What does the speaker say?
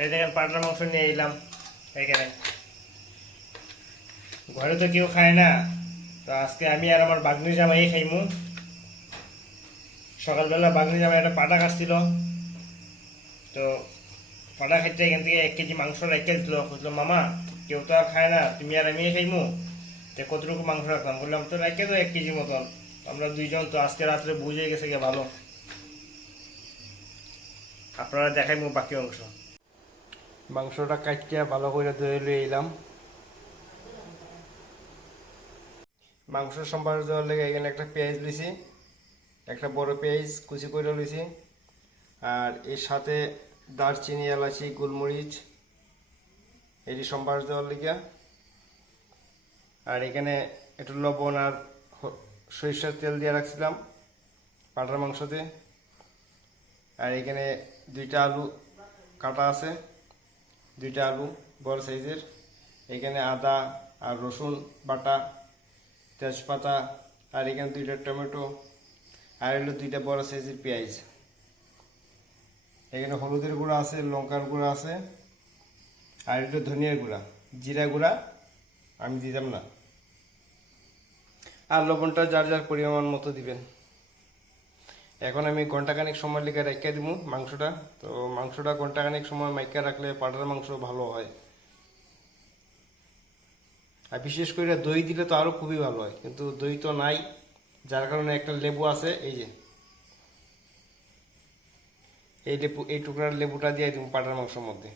এই দেখেন পাটার মাংস নিয়ে এলাম এখানে। ঘরে তো কেউ খায় না, তো আজকে আমি আর আমার বাগনি জামাই খাইমু। সকালবেলা বাগনি জামাই একটা পাটা খাচ্ছিল, তো পাটা খাইতে এখান থেকে 1 কেজি মাংস রেখে দিল। বুঝলো মামা কেউ তো আর খায় না, তুমি আর আমি খাইমু, তো কতটুকু মাংস রাখলাম। বললাম তো রেখে তো 1 কেজি মতন, আমরা দুইজন তো আজকে রাত্রে বুঝে গেছে গে ভালো। আপনারা দেখাইমু বাকি অংশ। মাংসটা কাটিয়া ভালো করে ধুয়ে লয়ে এলাম। মাংস সম্বার দেওয়ার লেগে এখানে একটা পেঁয়াজ লইছি, একটা বড় পেঁয়াজ কুচি করে লইছি। আর এর সাথে দারচিনি, এলাচি, গোলমরিচ এটি সম্বার দেওয়ার লেগে। আর এখানে একটু লবণ আর সরিষার তেল দিয়ে রাখছিলাম পাটার মাংসতে। আর এখানে 2টা আলু কাটা আছে, 2টা আলু বড় সাইজের। এখানে আদা আর রসুন বাটা, তেজপাতা, আর এখানে 2টা টমেটো, আর হলো 2টা বড় সাইজের পেঁয়াজ। এখানে হলুদের গুঁড়া আছে, লঙ্কার গুঁড়া আছে, আর একটু ধনিয়ার গুঁড়া, জিরা গুঁড়া আমি দিতাম না। আর লবণটা যার যার পরিমাণ মতো দিবেন। এখন আমি ঘন্টাখানেক সময় লেগে রেখে দিব মাংসটা। তো মাংসটা ঘন্টাখানেক সময় মাইকা রাখলে পাটার মাংস ভালো হয়। আর বিশেষ করে দই দিলে তো আরও খুবই ভালো হয়, কিন্তু দই তো নাই, যার কারণে একটা লেবু আছে, এই যে এই লেবু, এই টুকরার লেবুটা দিয়ে দিব পাটার মাংসের মধ্যে।